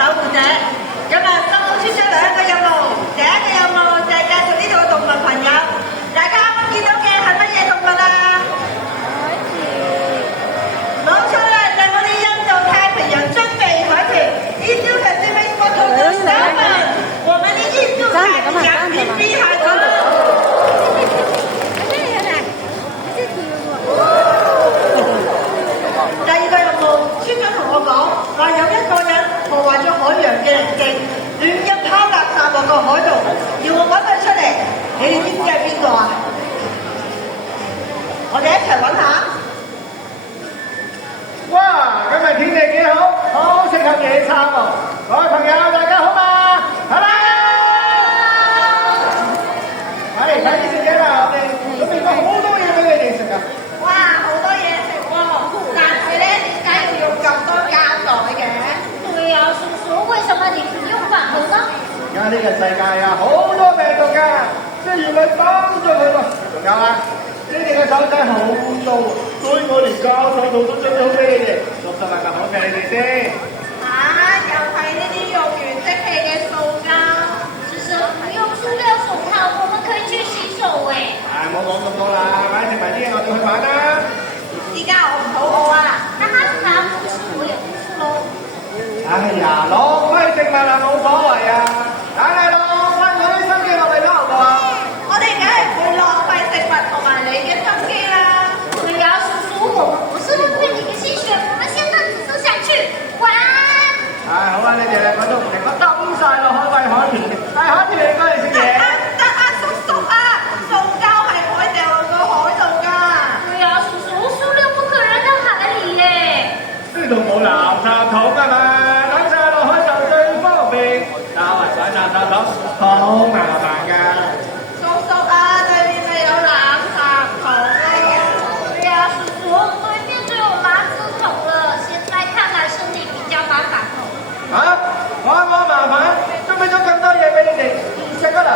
守護者。咁啊，心目先出兩個任務，第一個任務就係介紹呢度嘅動物朋友。大家啱啱見到嘅係乜嘢動物啊？冇錯啦，就係我哋印度太平洋中地海豚 Indo-Pacific Waterfowl Salmon， 我們的印度太平洋偏僻海豚。第二個任務，村長同我講話有一個人破壞咗海洋嘅寧靜，亂咁拋垃圾落個海度，要我揾佢出嚟。你哋知唔知係邊個啊？我哋一齊揾下。哇！今日天氣幾好，好適合野餐喎。各位朋友，大家好嘛？好啦！睇啲小姐啦，我哋準備咗好多嘢俾你哋食啊！哇，好多嘢食喎！但係咧，點解要用咁多膠袋嘅？對啊，叔叔，為什麼你不用飯盒呢？而家呢個世界啊，好多病毒㗎，即係要去幫助佢喎。仲有啊，你哋嘅手仔好污糟，所以我連膠手套都準備好俾你哋，60萬個好俾你哋先。又係呢啲用完即棄嘅塑膠。其實不用塑料手套，我們可以去洗手誒。唔好講咁多啦，快食埋啲嘢，我哋去玩啦。而家我唔肚餓啊！那他拿不吃，我也不吃嘍。哎呀，浪費食物啊，冇所謂啊，梗係浪費我啲心機落嚟啦，好唔好啊？我哋梗係唔會浪費食物同埋你嘅心機啦。對呀，叔叔，我們不是浪費你嘅心血，我們現在只是想去玩。好啊，你哋兩個都唔停，我抌曬落去餵海豚，帶海豚嚟過嚟食嘢。叔叔啊，塑膠係唔可以掉落個海度㗎。對呀，叔叔，塑料不可扔到海裡耶。呢度冇垃圾桶㗎嘛，抌曬落去就最方便。但係揾垃圾桶好麻煩㗎。叔叔啊，對面咪有垃圾桶咯。對呀，叔叔，對面就有垃圾桶了，現在看來是你比較麻煩哦。我麻煩，準備咗咁多嘢俾你哋，唔食㗎啦，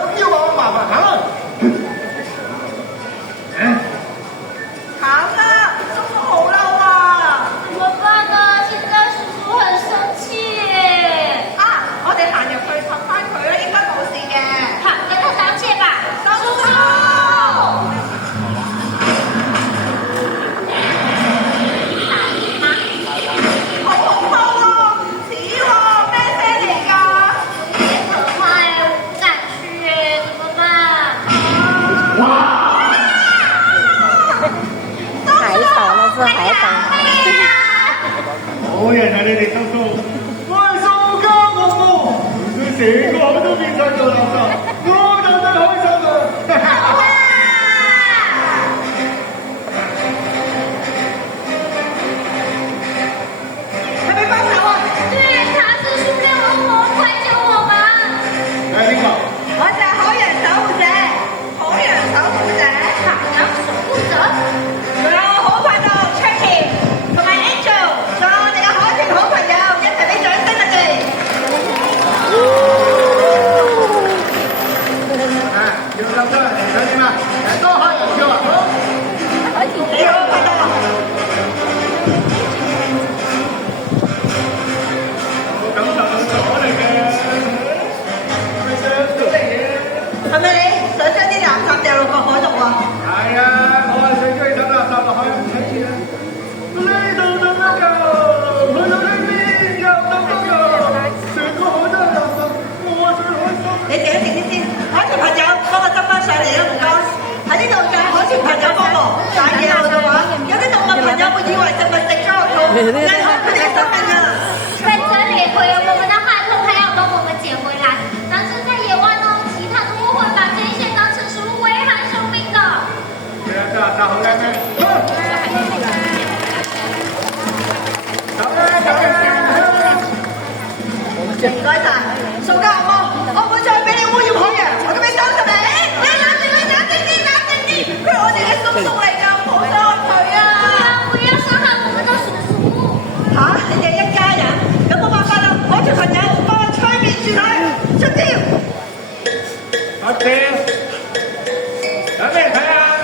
仲要話我麻煩嚇？慘啦，叔叔好嬲啊！怎麼辦呢？現在叔叔很生氣耶。我哋行入去氹返佢啦，應該冇事嘅。好，跟他道歉吧。叔叔。好恐怖喎，唔似喎，咩聲嚟㗎？也很壞，我不敢去耶，怎麼辦？哇！海島那是海島。好人啊，你哋叔叔，我係塑膠惡魔，佢成個海都變晒做垃圾，我就真開心啊！係咪幫手啊？對，他是塑料惡魔，快救我們！係邊個？我就係海洋守護者，海洋守護者，海洋守護者。仲有好拍檔 Chucky 同埋 Angel，仲有我哋嘅海豚好朋友，一齊俾掌聲佢哋。要咁多人嚟想點啊？多開人票啊！你好，拍檔。我感受到咗你嘅，係咪想做啲嘢？係咪你想將啲垃圾掉落個海度啊？係啊，我係最中意抌垃圾落去，唔使錢啊！呢度抌得㗎，去到呢邊又抌得㗎，成個海都係垃圾，我係最開心。你靜一靜啲先，海豚朋友幫我執翻上嚟啦，唔該。喺呢度就係海豚朋友幫忙，但係以後嘅話，有啲動物朋友會以為食物食咗落肚，危害佢哋嘅生命啊！在這裡會有我們的話筒，還要幫我們撿回來。但是在野外呢，其他動物會把這些當成食物危害生命的。係啊，真係好靚嘅。走啦，走啦！唔該晒，塑膠惡魔，我唔會再俾你污染海洋，我今日收拾你。你冷靜啲，冷靜啲，冷靜啲，佢係我哋嘅叔叔嚟㗎，唔好傷佢啊！不要傷害我們的叔叔。你哋一家人，有冇辦法啦？海豚朋友，幫我吹滅住佢，出招！出招！有咩睇啊？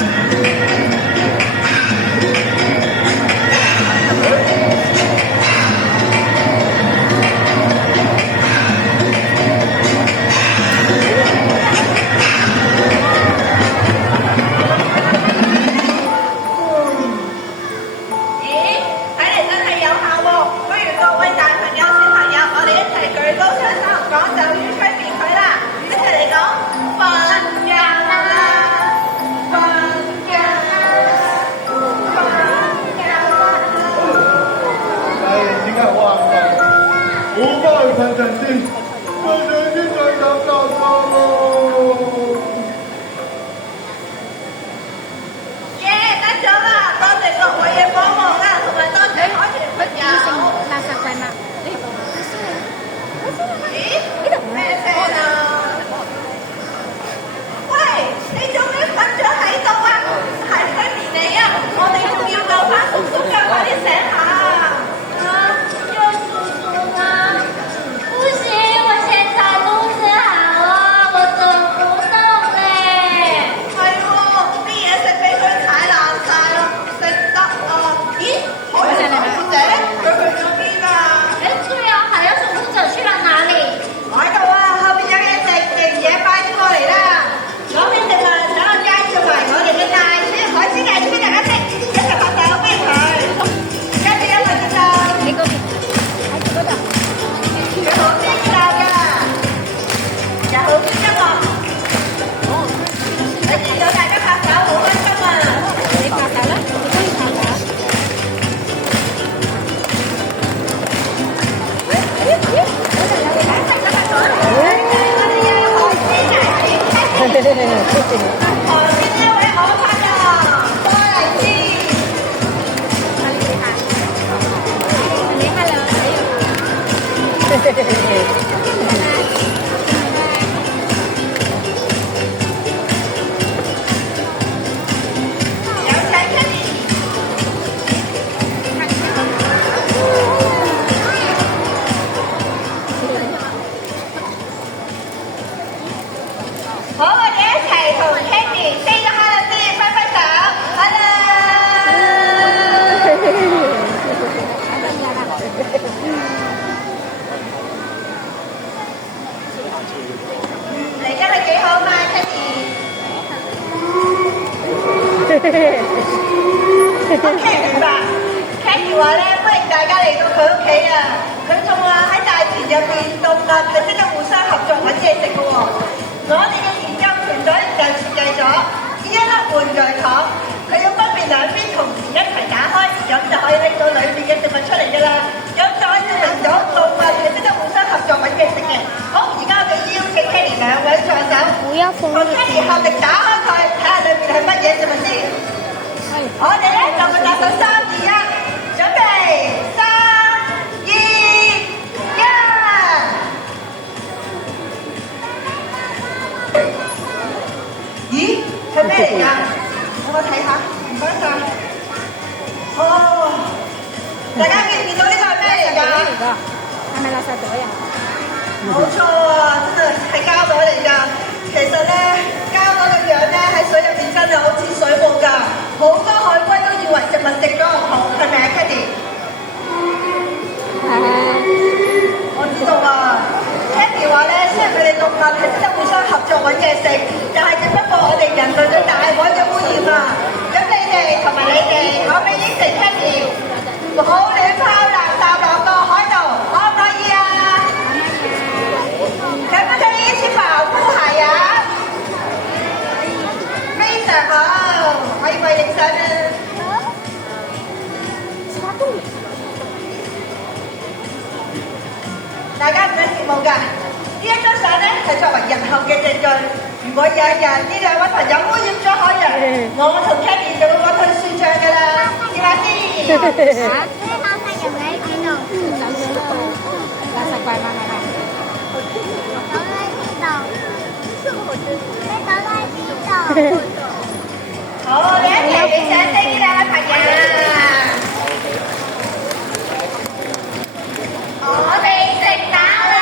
陳陳先，我想先再飲啖湯咯。耶，得咗啦！多謝各位嘅幫忙啦，同埋多謝海豚朋友。拉薩怪嗎？咦？咩聲啊？喂，你做咩瞓咗喺度啊？係Kenny你啊！我哋仲要救翻叔叔㗎，快啲醒下！救叔叔吗？不行，我现在肚子好啊，我走不动嘞。係喎，啲嘢食俾佢踩爛晒咯，食得啊！咦，海豚小姐，佢去咗邊啊？哎，对啊，海洋守護者去了哪里？我喺度啊，後邊有嘢食，食嘢快啲過嚟啦！攞咩食啊？等我介紹埋我哋嘅大廚海鮮藝術俾大家識，一齊拍手俾佢。跟住一個節奏，你嗰邊，喺嗰度。佢好精緻㗎，又好音樂。你見到大家拍手好開心啊！你拍手啦，你可以拍手。旁邊呢位我拍檔，多麗絲。你 hello，有請 Kenny。好，我哋一齊同 Kenny say 個 hello 先，揮揮手 ，hello。你今日幾好嘛，Kenny？ OK， 明白。Kenny 話咧，歡迎大家嚟到佢屋企啊！佢仲話喺大田入邊動物係識得互相合作揾嘢食嘅喎。我哋嘅研究團隊就設計咗呢一粒玩具糖，佢要分別兩邊同時一齊打開，咁就可以拎到裏面嘅食物出嚟㗎啦。咁再證明咗動物係識得互相合作揾嘢食嘅。好，而家我哋邀請 Kenny 兩位助手，不要放。同 Kenny 合力打開佢，睇下裏面係乜嘢食物先。我哋咧就會打到3、2、1，準備3、2、1。咦？係咩嚟㗎？等我睇下，唔該晒。哦，大家見唔見到呢個係咩嚟㗎？係咪垃圾袋呀？冇錯啊，真係膠袋嚟㗎。其實咧，膠袋嘅樣咧喺水入面真係好似水母㗎，好多海龜都以為食物食咗落肚，係咪啊 ，Kenny？ 我知道啊 ，Kenny 話咧，雖然佢哋動物係識得互相合作揾嘢食，但係只不過我哋人類對大海嘅污染啊。咁你哋同埋你哋，可唔可以應承 Kenny，唔好亂拋垃圾落個海度，可唔可以啊？可不可以一起保護海洋？非常好，可以為影相啊！大家唔使羨慕㗎，呢一張相咧係作為日後嘅證據。如果有一日呢兩位朋友污染咗海洋，我同 Kenny 就會揾佢算賬㗎啦，試下先。垃圾有冇喺度？走咗啦，垃圾怪嗎？係咪？走喺邊度？你走喺邊度？好，我哋一齊影相先，呢兩位朋友。我哋食飽啦！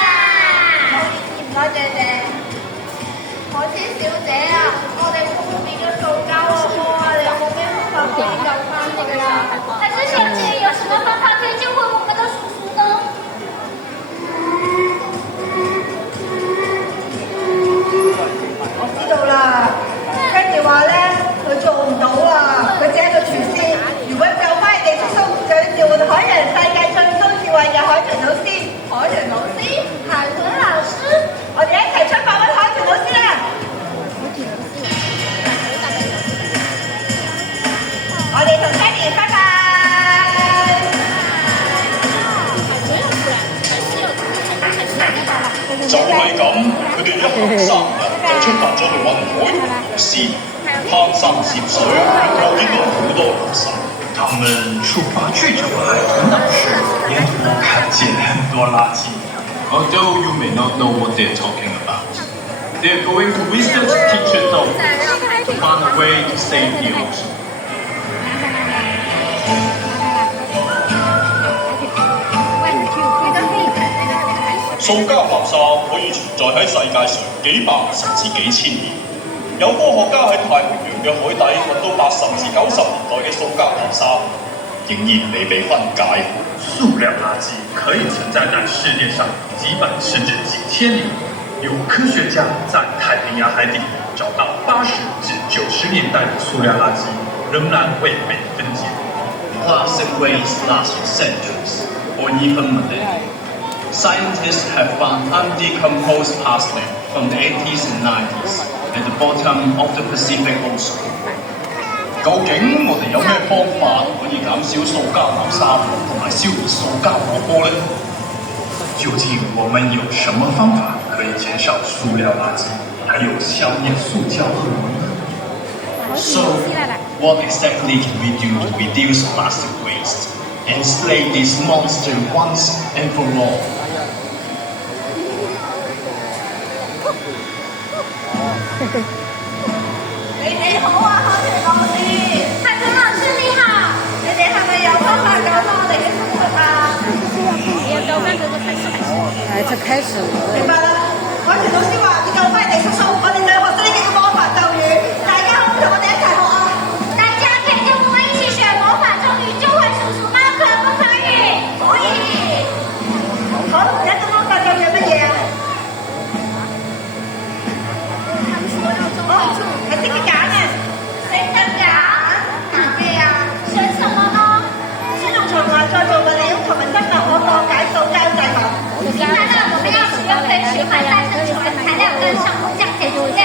多謝謝，海鮮小姐啊，我哋會唔會變咗塑膠啊？你有冇咩方法可以救翻佢啊？海豚小姐有什麼方法可以救回我們的叔叔呢？我知道啦 ，Kenny 話咧，佢做唔到啊，佢只係一個廚師。如果救翻你哋叔叔，就要召喚海洋世界最高智慧嘅海豚老師。海豚老師，海豚老師，我哋一齊出發揾海豚老師啦！我哋同 Kenny 拜拜。就係咁，佢哋一行3日就出發咗去揾海豚老師，攀山涉水，過經過好多路上。他們出發去找海豚老師，沿途看見很多垃圾。Although you may not know what they're talking about, they're going to research teacher Dou to find a way to save the ocean. 塑膠垃圾可以存在喺世界上幾百甚至幾千年。有科學家喺太平洋嘅海底揾到80至90年代嘅塑膠垃圾，仍然未被分解。塑料垃圾可以存在在世界上幾百甚至幾千年。有科學家在太平洋海底找到80至90年代的塑料垃圾，仍然未被分解。Plastic waste lasts for centuries, or even millennia. Scientists have found undecomposed plastic from the 80s and 90s at the bottom of the Pacific Ocean. 究竟我哋有咩方法可以減少塑膠垃圾同埋消滅塑膠火鍋呢？究竟我們有什麼方法可以減少塑料垃圾，還有消滅塑膠惡魔呢？ So, what exactly can we do to reduce plastic waste and slay this monster once and for all? 你哋好啊，海豚老師。海豚老師你好，你哋係咪有方法救翻我哋嘅生活啊？哎，這開始了。明白啦，海豚老師話要救翻你哋叔叔，我哋就要學識呢幾個魔法咒語，大家可唔可以同我哋一齊學啊？大家可以跟我們一起學魔法咒語救回叔叔嗎？可不可以？可以。好，第一個魔法咒語係乜嘢啊？哦，係識得揀嘅，識得揀揀咩啊？選什麼呢？先用循環再造物料同埋增量可降解塑膠製品。明白了，我們要使用非循環再生成為材料跟生活降解質量。